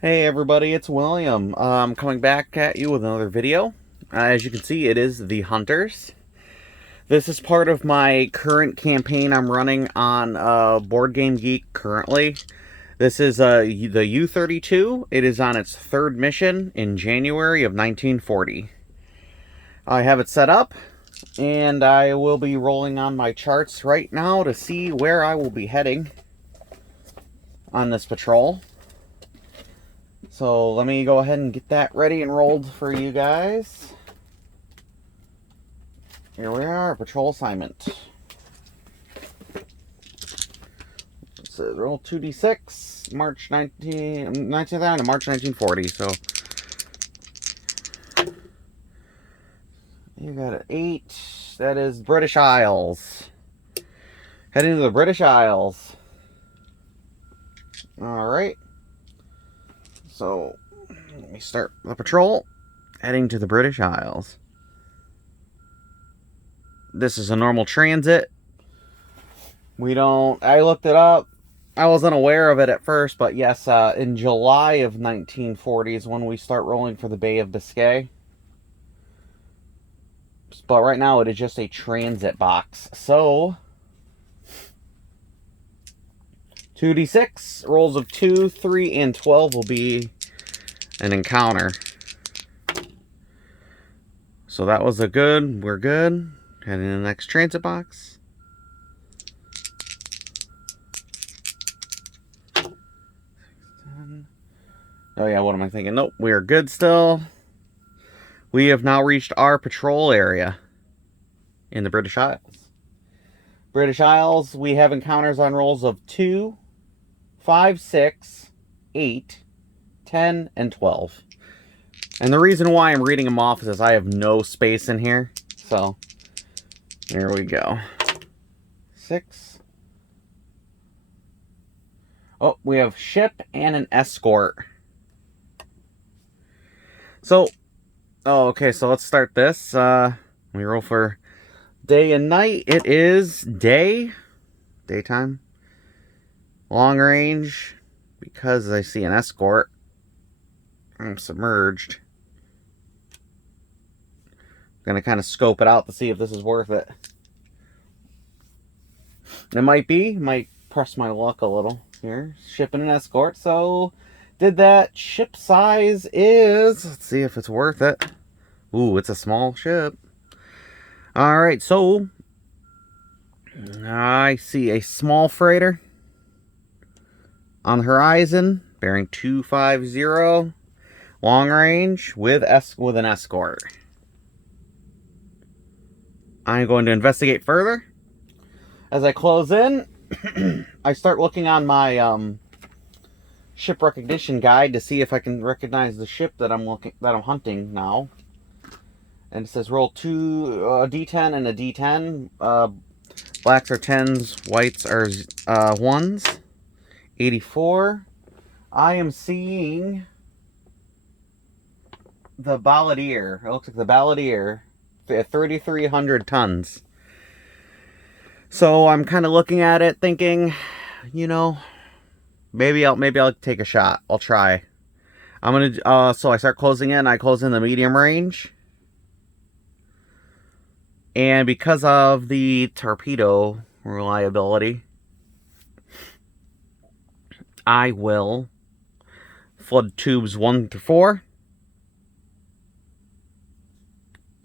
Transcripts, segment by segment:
Hey everybody, it's William. I'm coming back at you with another video. As you can see, it is The Hunters. This is part of my current campaign I'm running on BoardGamegeek currently. This is the U-32. It is on its third mission in January of 1940. I have it set up, and I will be rolling on my charts right now to see where I will be heading on this patrol. So let me go ahead and get that ready and rolled for you guys. Here we are, patrol assignment. So roll 2d6, March 19th to March 1940. So you got an 8. That is British Isles. Heading to the British Isles. Alright. So let me start the patrol. Heading to the British Isles. This is a normal transit. I looked it up. I wasn't aware of it at first, but yes, in July of 1940 is when we start rolling for the Bay of Biscay. But right now it is just a transit box. So 2d6, rolls of 2, 3, and 12 will be an encounter. So that was a good. We're good. Heading to the next transit box. Oh yeah, what am I thinking? Nope, we are good still. We have now reached our patrol area in the British Isles. British Isles, we have encounters on rolls of 2, 5, 6, 8, 10, and 12. And the reason why I'm reading them off is I have no space in here. So, here we go. 6. Oh, we have ship and an escort. So, okay, so let's start this. We roll for day and night. It is day. Daytime. Long range. Because I see an escort, I'm submerged. I'm going to kind of scope it out to see if this is worth it. It might be. Might press my luck a little here. Ship and an escort. So, did that. Ship size is... Let's see if it's worth it. Ooh, it's a small ship. Alright, so... I see a small freighter on the horizon, bearing 250, long range with an escort. I'm going to investigate further. As I close in, I start looking on my ship recognition guide to see if I can recognize the ship that I'm hunting now. And it says roll a D10 and a D10. Blacks are 10s, whites are 1s. 84. I am seeing the Balladeer. It looks like the Balladeer at 3,300 tons. So I'm kind of looking at it thinking, you know, maybe I'll take a shot. I'll try. I'm gonna so I start closing in. I close in the medium range. And because of the torpedo reliability, I will flood tubes 1 through 4.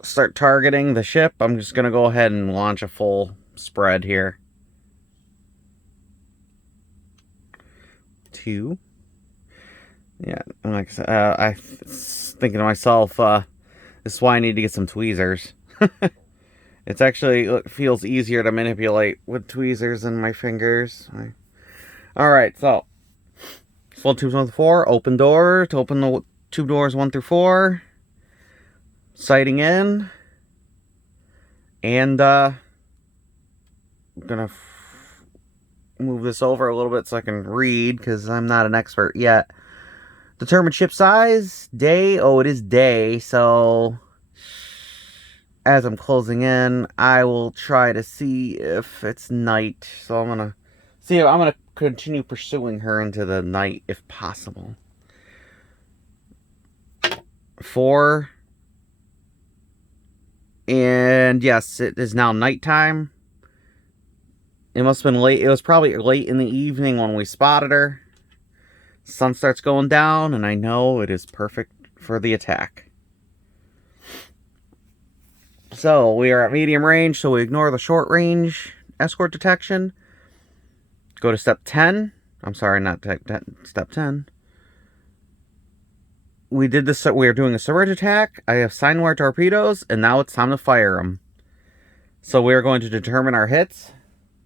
Start targeting the ship. I'm just going to go ahead and launch a full spread here. 2. Yeah, like I said, I was thinking to myself, this is why I need to get some tweezers. It's actually, it feels easier to manipulate with tweezers than my fingers. Alright, so flood tubes 1 through 4, open door to open the tube doors 1 through 4. Sighting in. And I'm gonna move this over a little bit so I can read, because I'm not an expert yet. Determine ship size. Day. Oh, it is day, so as I'm closing in, I will try to see if it's night. So I'm gonna continue pursuing her into the night if possible. 4. And yes, it is now nighttime. It must have been late. It was probably late in the evening when we spotted her. Sun starts going down, and I know it is perfect for the attack. So, we are at medium range, so we ignore the short range escort detection. Go to step 10. I'm sorry, not step 10. We did this. We are doing a surge attack. I have Sinewire torpedoes, and now it's time to fire them. So we are going to determine our hits.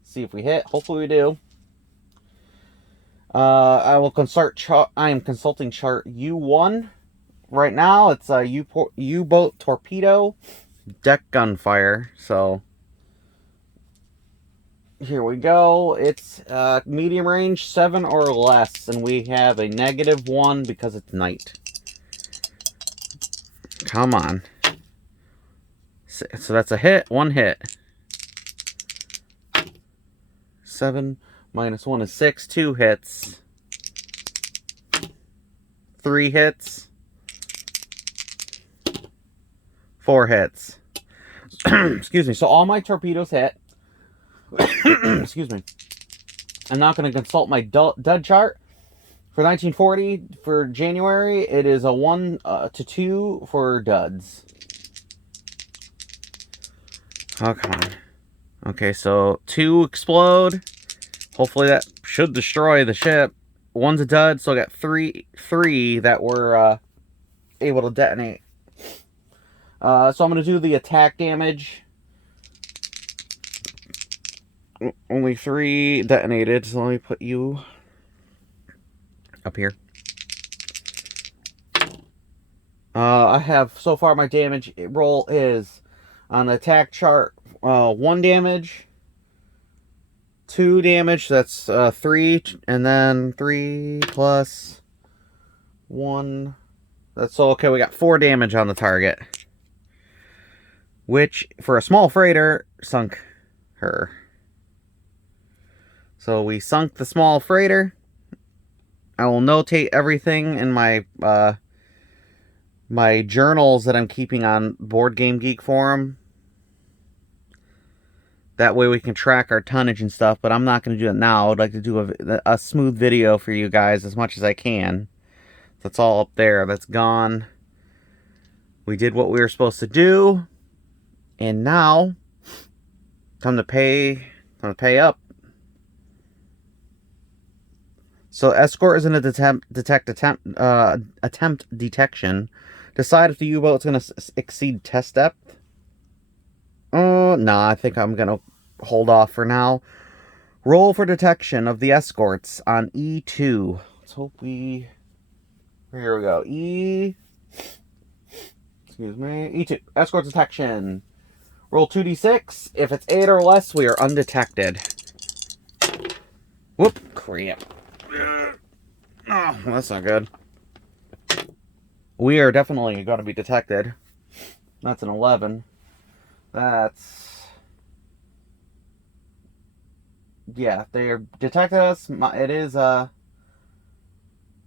See if we hit. Hopefully we do. I will consult chart. I am consulting chart U1 right now. It's a U-boat torpedo deck gunfire. So here we go. It's medium range 7 or less, and we have a -1 because it's night. Come on. So that's a hit. 1 hit. 7 minus 1 is 6. 2 hits. 3 hits. 4 hits. Excuse me. So all my torpedoes hit. Excuse me. I'm not going to consult my dud chart. For 1940, for January, it is a 1 to 2 for duds. Oh, come on. Okay, so 2 explode. Hopefully that should destroy the ship. 1's a dud, so I got three that were able to detonate. So I'm going to do the attack damage. Only 3 detonated, so let me put you up here. I have, so far my damage roll is on the attack chart, 1 damage, 2 damage, that's 3, and then 3 plus 1, that's okay, we got 4 damage on the target, which, for a small freighter, sunk her. So we sunk the small freighter. I will notate everything in my my journals that I'm keeping on BoardGameGeek forum. That way we can track our tonnage and stuff, but I'm not going to do it now. I'd like to do a smooth video for you guys as much as I can. That's all up there. That's gone. We did what we were supposed to do. And now, time to pay up. So escort is in a attempt detection. Decide if the U-boat's going to exceed test depth. Nah, I think I'm going to hold off for now. Roll for detection of the escorts on E2. Let's hope we... Here we go. Excuse me. E2. Escort detection. Roll 2d6. If it's 8 or less, we are undetected. Whoop. Crap. Oh, that's not good. We are definitely going to be detected. That's an 11. That's... Yeah, they detected us. It is, let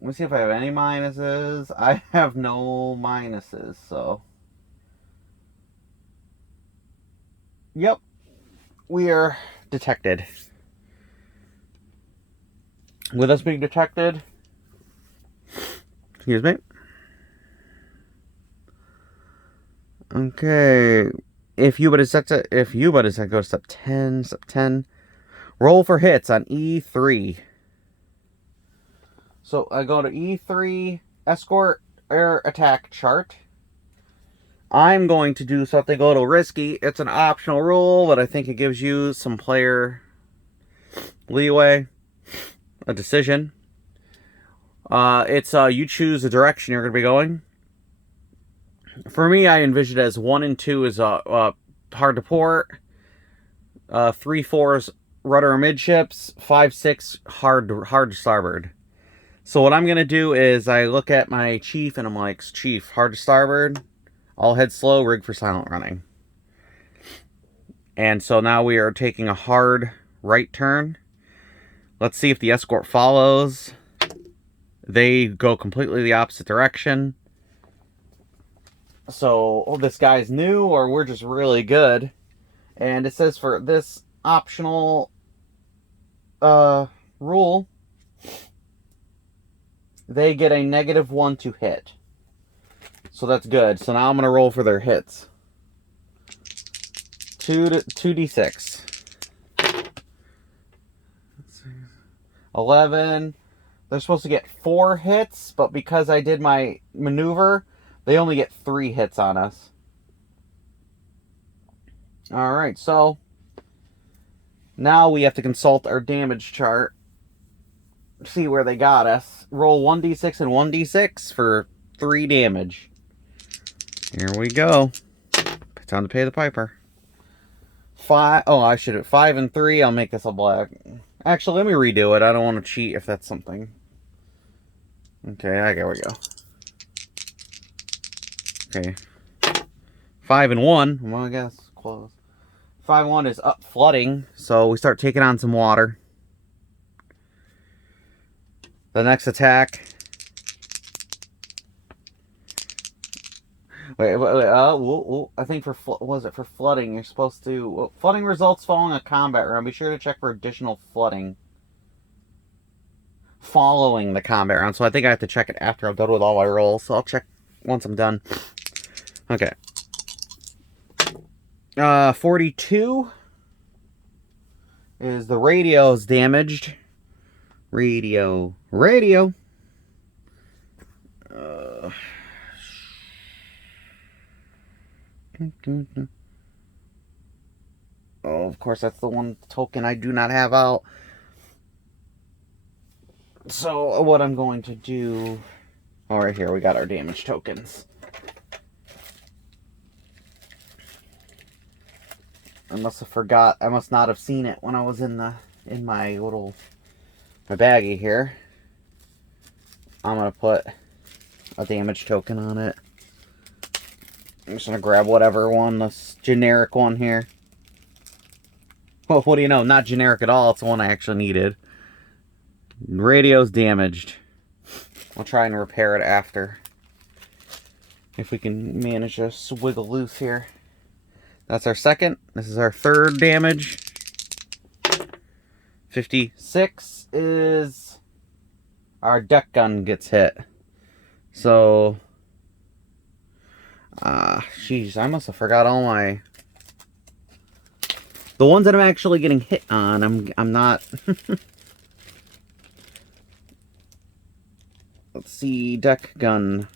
me see if I have any minuses. I have no minuses, so... Yep. We are detected. With us being detected, excuse me. Okay, if U-boat is set, go to step 10. Roll for hits on E3. So I go to E3, escort air attack chart. I'm going to do something a little risky. It's an optional rule, but I think it gives you some player leeway. A decision. It's you choose the direction you're going to be going. For me, I envision it as 1 and 2 is hard to port, 3, 4 is rudder midships, 5, 6 hard to starboard. So what I'm going to do is I look at my chief and I'm like, Chief, hard to starboard, all head slow, rig for silent running. And so now we are taking a hard right turn. Let's see if the escort follows. They go completely the opposite direction. So, this guy's new, or we're just really good. And it says for this optional rule, they get a -1 to hit. So that's good. So now I'm going to roll for their hits. 2d6. 11. They're supposed to get 4 hits, but because I did my maneuver, they only get 3 hits on us. Alright, so now we have to consult our damage chart. See where they got us. Roll 1d6 and 1d6 for 3 damage. Here we go. Time to pay the piper. 5. Oh, I should have 5 and 3. I'll make this a black. Actually, let me redo it. I don't want to cheat if that's something. Okay, there we go. Okay. 5 and 1. Well, I guess close. 5 and 1 is up flooding, so we start taking on some water. The next attack. Wait. I think for was it for flooding? You're supposed to flooding results following a combat round. Be sure to check for additional flooding following the combat round. So I think I have to check it after I'm done with all my rolls. So I'll check once I'm done. Okay. 42 is the radio is damaged. Radio. Oh, of course, that's the one token I do not have out. So, what I'm going to do... Oh, right here, we got our damage tokens. I must have forgot. I must not have seen it when I was in my baggie here. I'm going to put a damage token on it. I'm just going to grab whatever one, this generic one here. Well, what do you know? Not generic at all. It's the one I actually needed. Radio's damaged. I'll try and repair it after. If we can manage to swiggle loose here. That's our second. This is our third damage. 56 is our deck gun gets hit. So, jeez, I must have forgot all my... The ones that I'm actually getting hit on, I'm not... Let's see, deck gun.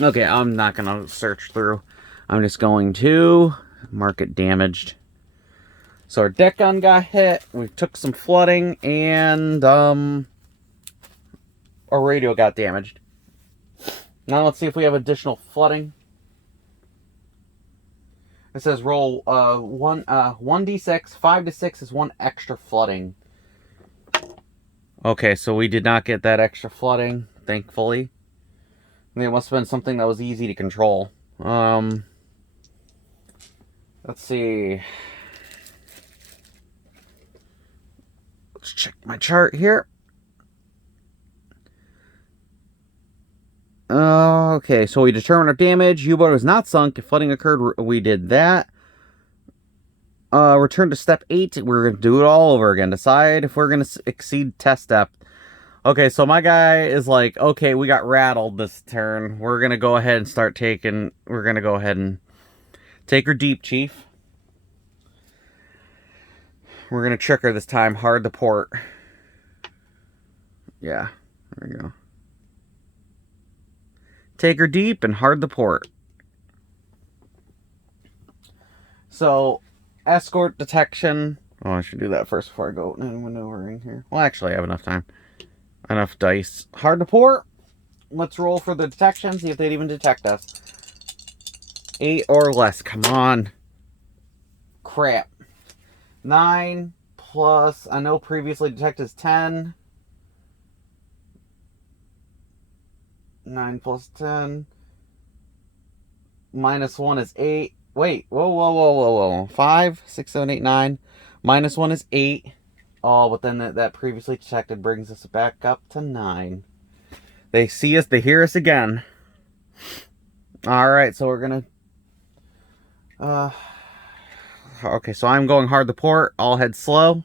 Okay, I'm not going to search through. I'm just going to mark it damaged. So our deck gun got hit. We took some flooding, and our radio got damaged. Now let's see if we have additional flooding. It says roll 1d6. 5 to 6 is 1 extra flooding. Okay, so we did not get that extra flooding, thankfully. It must have been something that was easy to control. Let's see. Let's check my chart here. Okay, so we determined our damage. U-boat was not sunk. If flooding occurred, we did that. Return to step 8. We're going to do it all over again. Decide if we're going to exceed test depth. Okay, so my guy is like, okay, we got rattled this turn. We're going to go ahead and start taking... We're going to go ahead and take her deep, Chief. We're going to trick her this time. Hard to port. Yeah, there we go. Take her deep and hard to port. So... Escort detection. Oh, I should do that first before I go maneuvering here. Well, actually, I have enough time. Enough dice. Hard to port. Let's roll for the detection. See if they'd even detect us. 8 or less. Come on. Crap. 9 plus... I know previously detect is 10. 9 plus 10. Minus 1 is 8. Wait, whoa. 5, 6, 7, 8, 9. Minus 1 is 8. Oh, but then that previously detected brings us back up to 9. They see us, they hear us again. Alright, so we're gonna... okay, so I'm going hard to port. All head slow.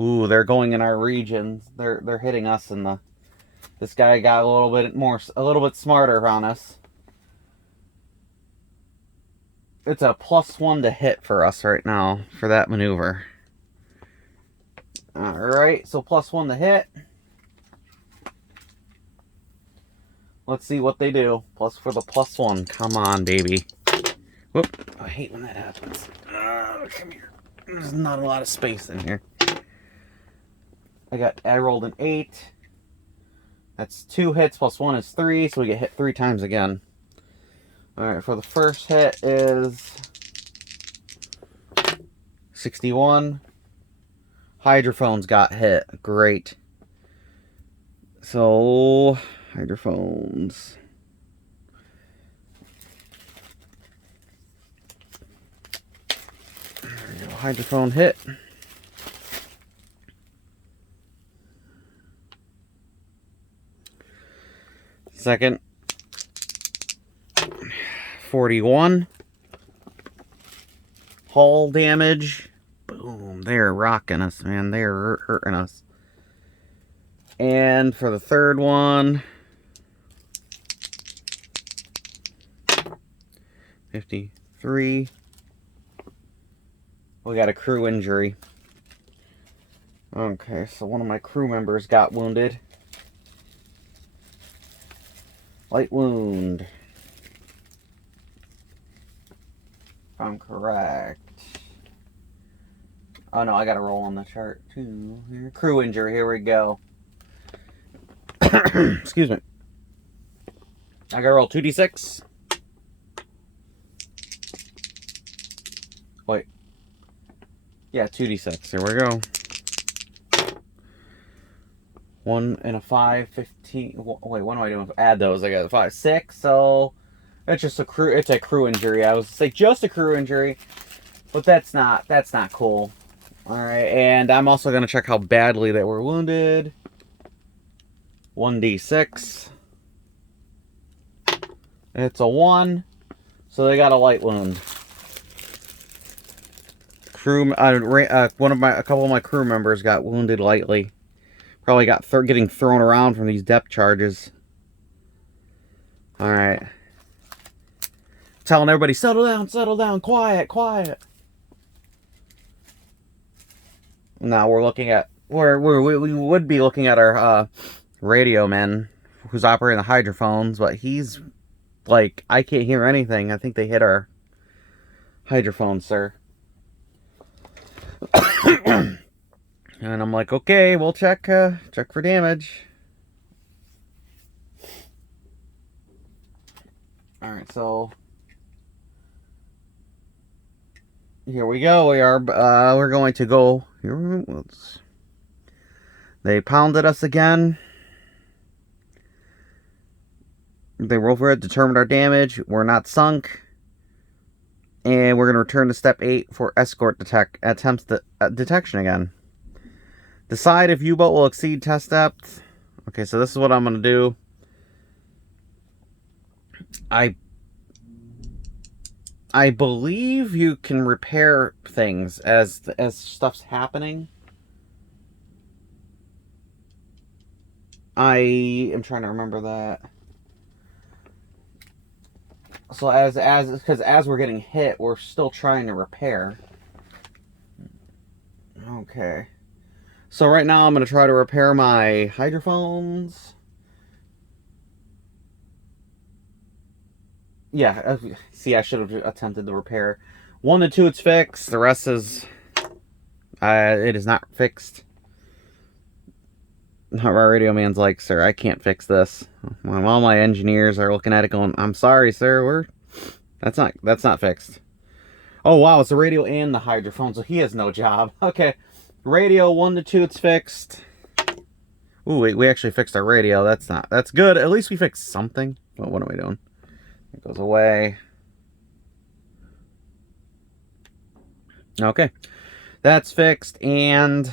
Ooh, they're going in our region. They're hitting us in the... This guy got a little bit smarter on us. It's a +1 to hit for us right now for that maneuver. Alright, so +1 to hit. Let's see what they do. Plus for the +1. Come on, baby. Whoop. I hate when that happens. Come here. There's not a lot of space in here. I rolled an 8. That's 2 hits, +1 is 3, so we get hit 3 times again. Alright, for the first hit is 61. Hydrophones got hit. Great. So, hydrophones. There we go. Hydrophone hit. Second. 41. Hull damage. Boom. They're rocking us, man. They're hurting us. And for the third one, 53. We got a crew injury. Okay, so one of my crew members got wounded. Light wound. If I'm correct. Oh no, I gotta roll on the chart too. Crew injury, here we go. Excuse me. I gotta roll 2d6. Wait. Yeah, 2d6. Here we go. 1 and a 5, 15. Wait, what am I doing? Add those. I got a 5, 6. So it's just a crew. It's a crew injury. I was say just a crew injury, but that's not cool. All right, and I'm also gonna check how badly they were wounded. 1d6. It's a 1, so they got a light wound. A couple of my crew members got wounded lightly. Probably got getting thrown around from these depth charges. All right. Telling everybody, settle down, quiet, quiet. Now we're looking at we would be looking at our radio man who's operating the hydrophones, but he's like, I can't hear anything. I think they hit our hydrophones, sir. And I'm like, okay, we'll check for damage. All right, so here we go. We're going to go here. They pounded us again. They rolled for it, determined our damage. We're not sunk. And we're going to return to step 8 for escort detection again. Decide if U-boat will exceed test depth. Okay, so this is what I'm going to do. I believe you can repair things as stuff's happening. I am trying to remember that. So because as we're getting hit, we're still trying to repair. Okay. So right now I'm going to try to repair my hydrophones. Yeah, see, I should have attempted the repair. 1 to 2, it's fixed. The rest is... it is not fixed. Our radio man's like, sir, I can't fix this. Well, all my engineers are looking at it going, I'm sorry, sir, that's not fixed. Oh, wow, it's the radio and the hydrophone, so he has no job. Okay, radio 1 to 2, it's fixed. Ooh, wait, we actually fixed our radio. That's good. At least we fixed something. Well, what are we doing? It goes away. Okay, that's fixed, and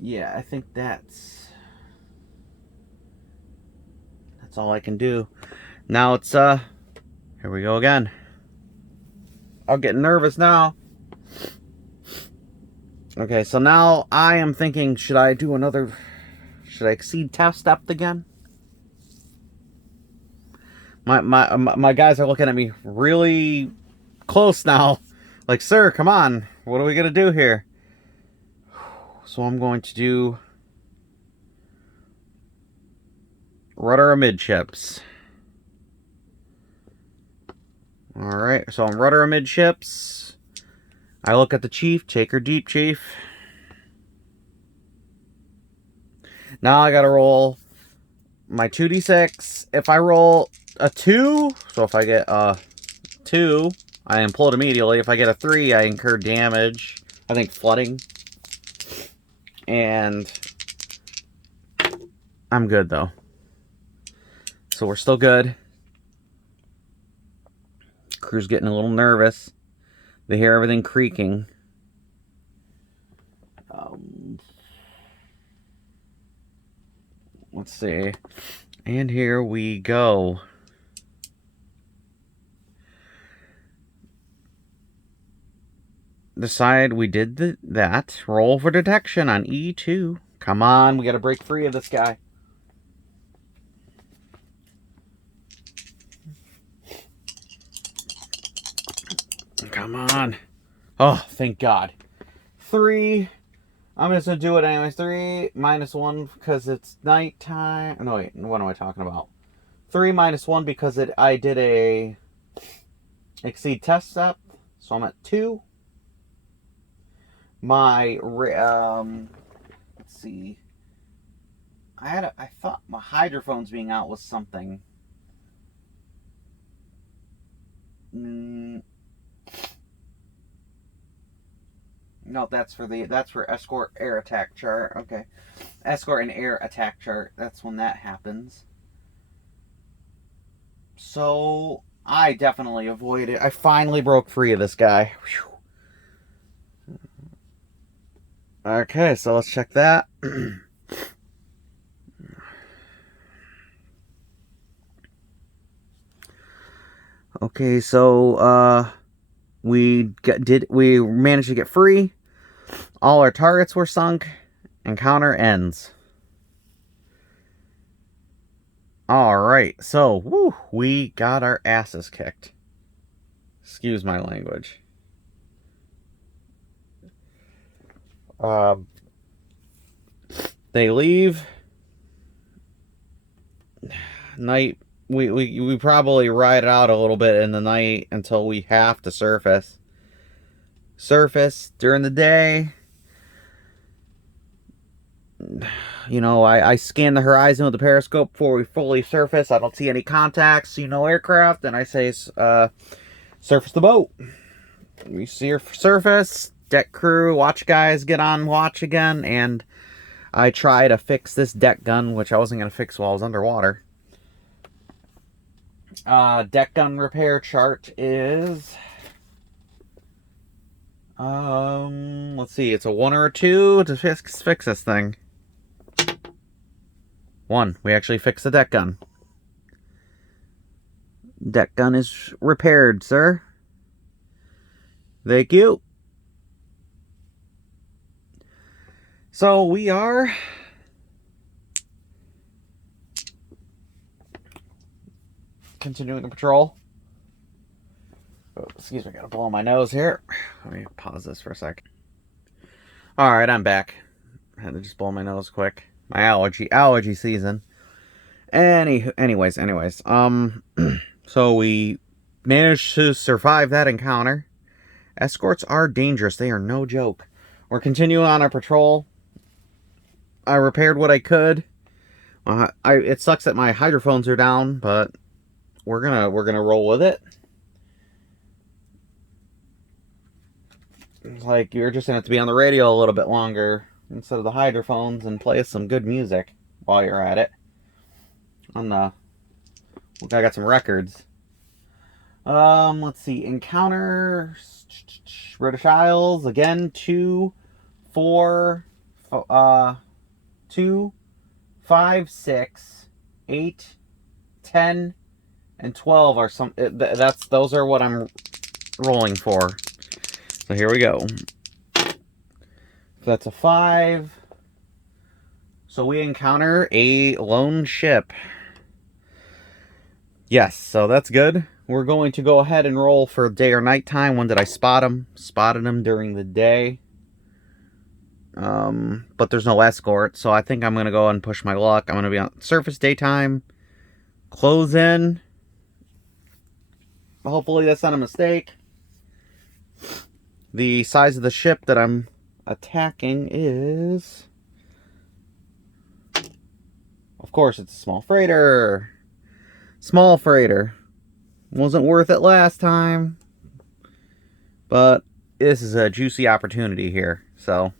yeah, I think that's all I can do. Now it's, here we go again. I'm getting nervous now. Okay, so now I am thinking, should I exceed test depth again? My guys are looking at me really close now. Like, sir, come on. What are we going to do here? So I'm going to do rudder amidships. Alright, so I'm rudder amidships. I look at the chief. Take her deep, chief. Now I gotta roll my 2d6. If I roll a 2, so if I get a 2, I implode immediately. If I get a 3, I incur damage. I think flooding. And I'm good, though. So we're still good. Crew's getting a little nervous. They hear everything creaking. Let's see. And here we go. Decide we did that. Roll for detection on E2. Come on, we gotta break free of this guy. Come on. Oh, thank God. 3. I'm just gonna do it anyways. 3 minus 1 because it's nighttime. No, wait. What am I talking about? 3 minus 1 because I did a exceed test step. So I'm at 2. My let's see. I thought my hydrophones being out was something. No, that's for escort air attack chart. Okay. Escort and air attack chart. That's when that happens. So I definitely avoided it. I finally broke free of this guy. Whew. Okay, so let's check that. Okay, so we managed to get free. All our targets were sunk. Encounter ends. Alright, so woo, we got our asses kicked. Excuse my language. They leave. Night. We probably ride out a little bit in the night until we have to surface. Surface during the day. You know, I scan the horizon with the periscope before we fully surface. I don't see any contacts, see no aircraft, and I say, surface the boat. We see her surface, deck crew, watch guys get on watch again, and I try to fix this deck gun, which I wasn't going to fix while I was underwater. Deck gun repair chart is... let's see, it's a 1 or a 2 to fix this thing. 1. We actually fixed the deck gun. Deck gun is repaired, sir. Thank you. So we are continuing the patrol. Oh, excuse me, I gotta blow my nose here. Let me pause this for a sec. Alright, I'm back. I had to just blow my nose quick. My allergy season. Anyways. So we managed to survive that encounter. Escorts are dangerous. They are no joke. We're continuing on our patrol. I repaired what I could. It sucks that my hydrophones are down, but we're gonna roll with it. It's like you're just gonna have to be on the radio a little bit longer instead of the hydrophones and play some good music while you're at it. I got some records. Let's see. Encounter British Isles again. 2, 4, 2, 5, 6, 8, 10, and 12 are some. Those are what I'm rolling for. So here we go. That's a 5. So we encounter a lone ship. Yes, so that's good. We're going to go ahead and roll for day or night time. When did I spot him? Spotted him during the day. But there's no escort, so I think I'm going to go and push my luck. I'm going to be on surface daytime. Close in. Hopefully that's not a mistake. The size of the ship that I'm attacking is... Of course, it's a small freighter. Small freighter. Wasn't worth it last time. But this is a juicy opportunity here, so...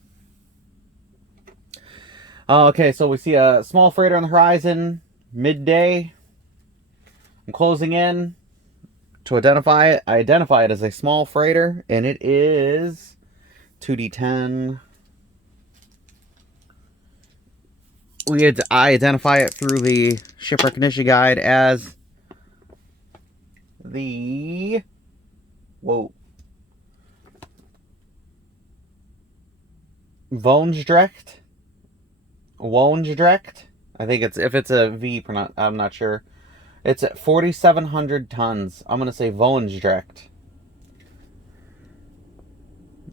Okay, so we see a small freighter on the horizon, midday. I'm closing in to identify it. I identify it as a small freighter, and it is 2d10. I identify it through the ship recognition guide as the... Whoa. Woensdrecht. I think it's, if it's a V, I'm not sure. It's at 4,700 tons. I'm going to say Woensdrecht.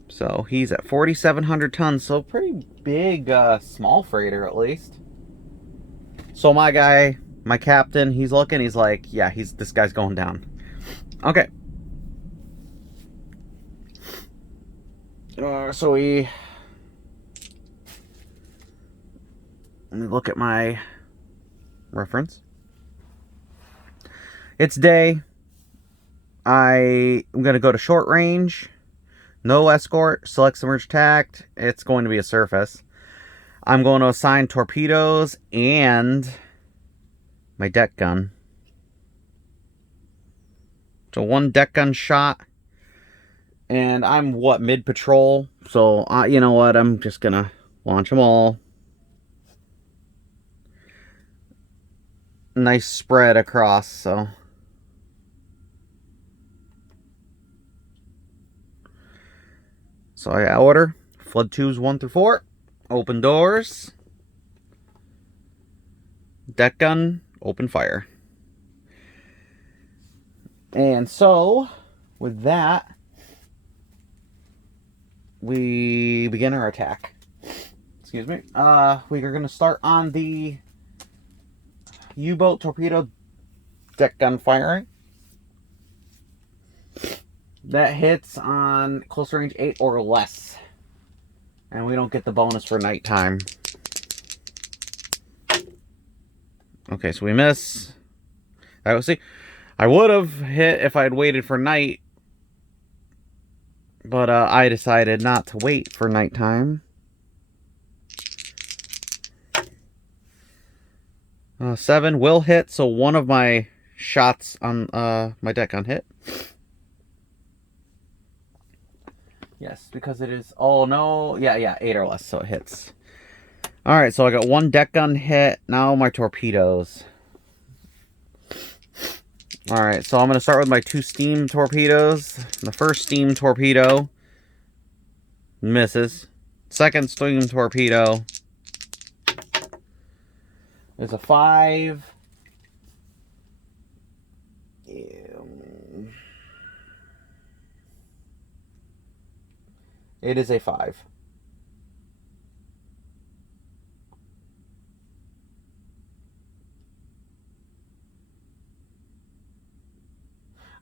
So he's at 4,700 tons. So pretty big, small freighter at least. So my guy, my captain, he's looking. He's like, yeah, this guy's going down. Okay. So we... Let me look at my reference. It's day. I am going to go to short range. No escort. Select submerged tact. It's going to be a surface. I'm going to assign torpedoes and my deck gun. So 1 deck gun shot. And I'm, mid-patrol. So, you know what? I'm just going to launch them all. Nice spread across, so... So I got order. Flood tubes 1 through 4. Open doors. Deck gun. Open fire. And so, with that, we begin our attack. Excuse me. We are going to start on the U-boat torpedo deck gun firing. That hits on close range 8 or less. And we don't get the bonus for nighttime. Okay, so we miss. I will see. I would have hit if I had waited for night. But I decided not to wait for nighttime. 7 will hit, so one of my shots on my deck gun hit. Yes, because it is... Oh, no. Yeah, 8 or less, so it hits. Alright, so I got 1 deck gun hit. Now my torpedoes. Alright, so I'm going to start with my 2 steam torpedoes. The first steam torpedo misses. Second steam torpedo is a 5. It is a 5.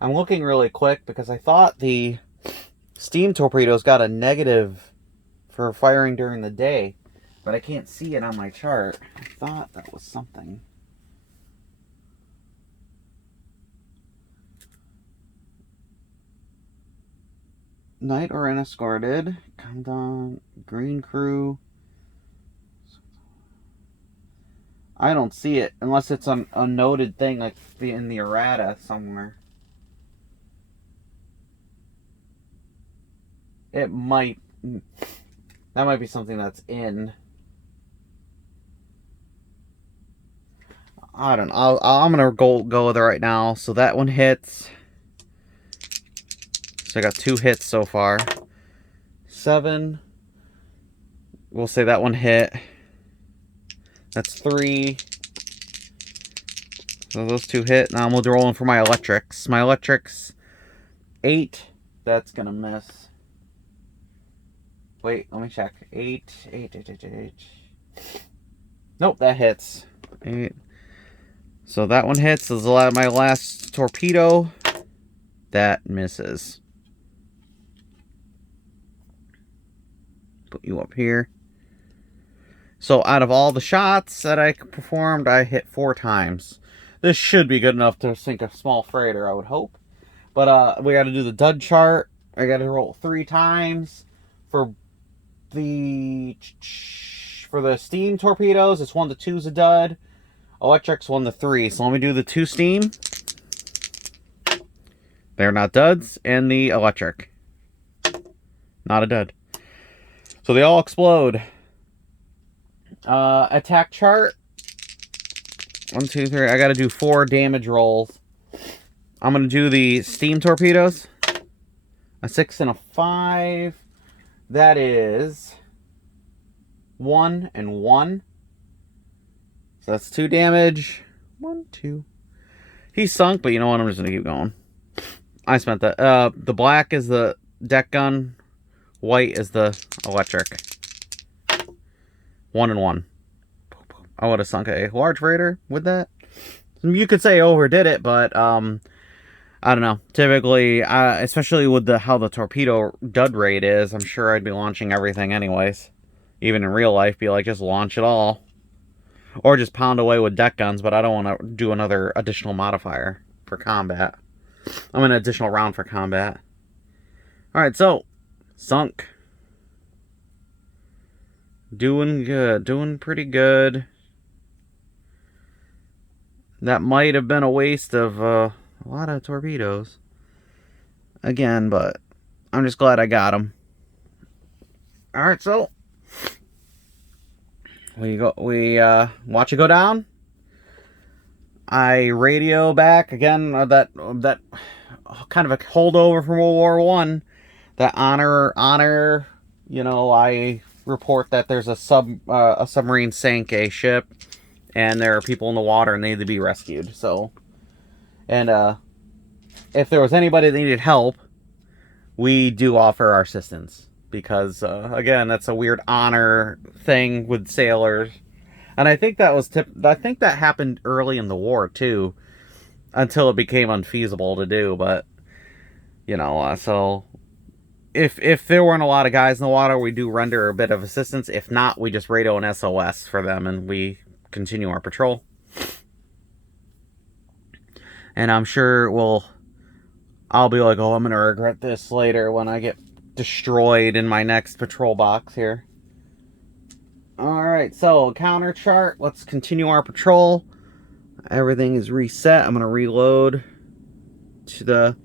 I'm looking really quick because I thought the steam torpedoes got a negative for firing during the day, but I can't see it on my chart. I thought that was something. Night or unescorted. Come down. Green crew. I don't see it unless it's a noted thing like in the errata somewhere. It might... That might be something that's in I don't know. I'm gonna go with it right now. So that one hits. So I got 2 hits so far. 7. We'll say that one hit. That's 3. So those 2 hit. Now I'm rolling for my electrics. My electrics, 8. That's gonna miss. Wait, let me check. 8. Nope, that hits. 8. So that one hits. This is my last torpedo. That misses. Put you up here. So out of all the shots that I performed, I hit 4 times. This should be good enough to sink a small freighter, I would hope. But we got to do the dud chart. I got to roll 3 times for the steam torpedoes. It's 1 to 2's a dud. Electric's 1 to 3. So let me do the 2 steam. They're not duds, and the electric, not a dud. So they all explode. Attack chart. 1, 2, 3. I got to do 4 damage rolls. I'm going to do the steam torpedoes. A 6 and a 5. That is 1 and 1. So that's 2 damage. 1, 2. He sunk, but you know what? I'm just going to keep going. I spent that. The black is the deck gun. White is the electric. 1 and 1. I would have sunk a large freighter with that. You could say overdid it, but I don't know. Typically, especially with how the torpedo dud rate is, I'm sure I'd be launching everything anyways. Even in real life, be like, just launch it all. Or just pound away with deck guns, but I don't want to do another additional modifier for combat. I'm an additional round for combat. Alright, so, sunk. Doing good. Doing pretty good. That might have been a waste of a lot of torpedoes. Again, but I'm just glad I got them. Alright, so we watch it go down. I radio back again, that kind of a holdover from World War I. That honor, you know, I report that there's a submarine sank a ship, and there are people in the water and they need to be rescued. So, and if there was anybody that needed help, we do offer our assistance, because again, that's a weird honor thing with sailors. And I think that happened early in the war too, until it became unfeasible to do. But you know, so if there weren't a lot of guys in the water, we do render a bit of assistance. If not, we just radio an SOS for them and we continue our patrol. And I'm sure I'll be like, oh, I'm gonna regret this later when I get destroyed in my next patrol box here. Alright, so counter chart. Let's continue our patrol. Everything is reset. I'm going to reload to the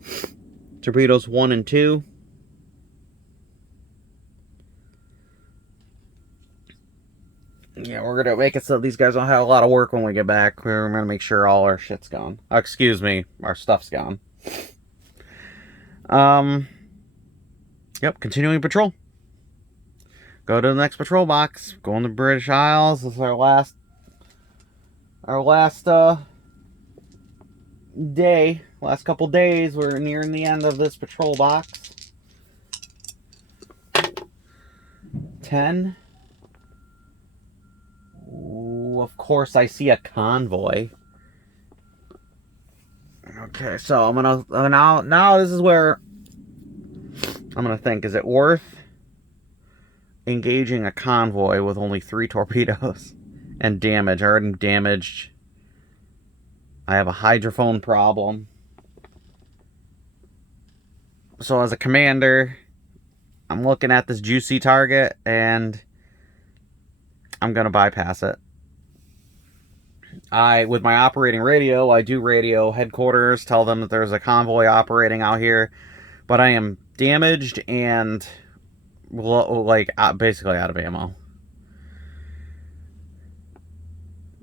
torpedoes 1 and 2. Yeah, we're going to make it so these guys don't have a lot of work when we get back. We're going to make sure all our shit's gone. Excuse me, our stuff's gone. Yep, continuing patrol. Go to the next patrol box. Going to British Isles. This is our last day. Last couple days. We're nearing the end of this patrol box. 10. Ooh, of course I see a convoy. Okay, so I'm gonna now this is where I'm gonna think, is it worth engaging a convoy with only 3 torpedoes and damage? I already damaged. I have a hydrophone problem. So as a commander, I'm looking at this juicy target and I'm gonna bypass it. With my operating radio, I do radio headquarters, tell them that there's a convoy operating out here, but I am damaged and basically out of ammo.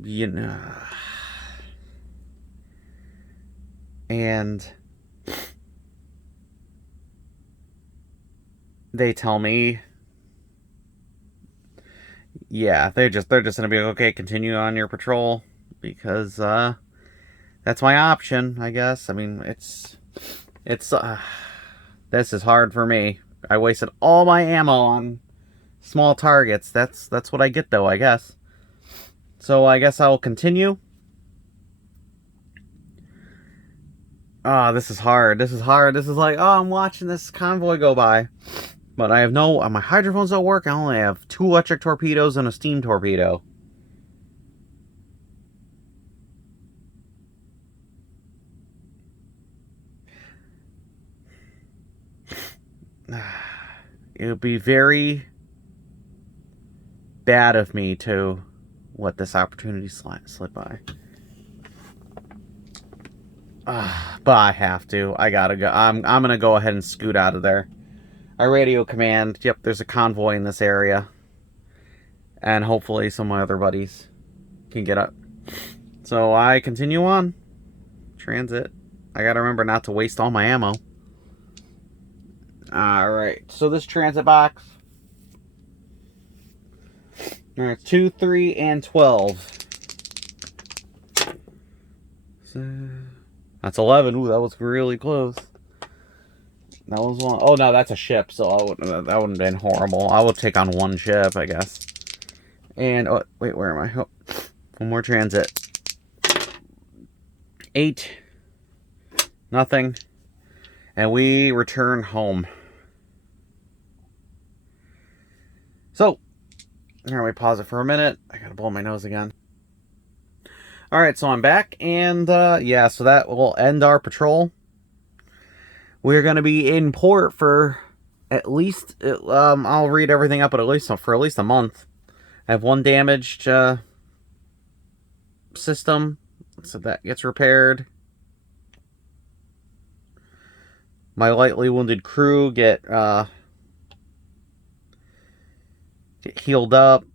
You know, and they tell me, yeah, they're just gonna be like, okay, continue on your patrol, because that's my option, I guess. I mean, it's this is hard for me. I wasted all my ammo on small targets. That's what I get, though, I guess. So I guess I'll continue. Ah, this is hard. This is hard. This is like, oh, I'm watching this convoy go by. But I have no... my hydrophones don't work. I only have 2 electric torpedoes and a steam torpedo. It would be very bad of me to let this opportunity slip by. But I have to. I gotta go. I'm gonna go ahead and scoot out of there. I radio command. Yep, there's a convoy in this area. And hopefully some of my other buddies can get up. So I continue on. Transit. I gotta remember not to waste all my ammo. Alright, so this transit box. Alright, 2, 3, and 12. So, that's 11. Ooh, that was really close. That was one. Oh, no, that's a ship, so that wouldn't have been horrible. I would take on 1 ship, I guess. And, oh, wait, where am I? Oh, 1 more transit. 8. Nothing. And we return home. So, here, we pause it for a minute. I gotta blow my nose again. Alright, so I'm back, and, yeah, so that will end our patrol. We're gonna be in port for at least, I'll read everything up, but for at least a month. I have 1 damaged, system, so that gets repaired. My lightly wounded crew get healed up.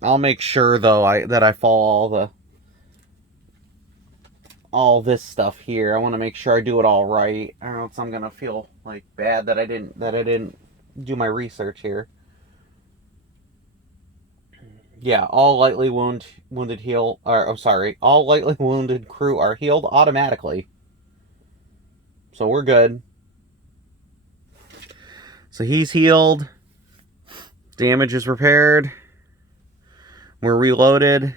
I'll make sure, though, that I follow all this stuff here. I want to make sure I do it all right, or else I'm gonna feel like bad that I didn't do my research here. Yeah, all lightly wounded heal. Or I'm sorry, all lightly wounded crew are healed automatically. So we're good. So he's healed. Damage is repaired. We're reloaded.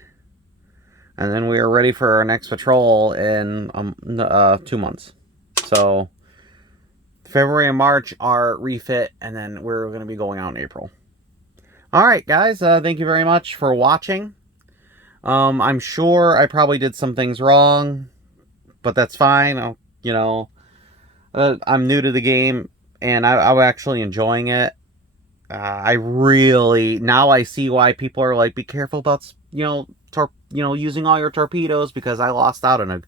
And then we are ready for our next patrol in 2 months. So February and March are refit, and then we're going to be going out in April. Alright, guys. Thank you very much for watching. I'm sure I probably did some things wrong, but that's fine. You know, I'm new to the game, and I'm actually enjoying it. Now I see why people are like, be careful about, using all your torpedoes, because I lost out on a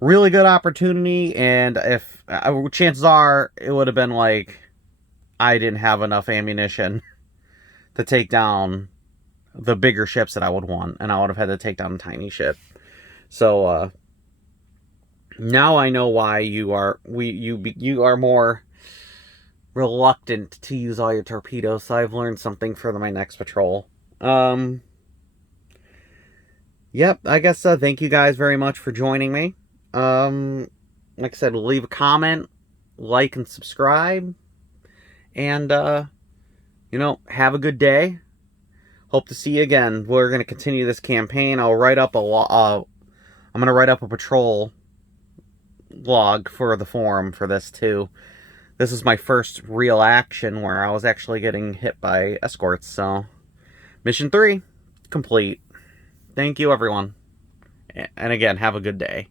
really good opportunity, and if chances are it would have been like I didn't have enough ammunition to take down the bigger ships that I would want, and I would have had to take down a tiny ship. So now I know why you are more reluctant to use all your torpedoes. So I've learned something for my next patrol. Yep, I guess thank you guys very much for joining me. Like I said, leave a comment, like and subscribe, and have a good day. Hope to see you again. We're going to continue this campaign. I'll write up I'm going to write up a patrol log for the forum for this too. This is my first real action where I was actually getting hit by escorts. So, mission 3 complete. Thank you, everyone. And again, have a good day.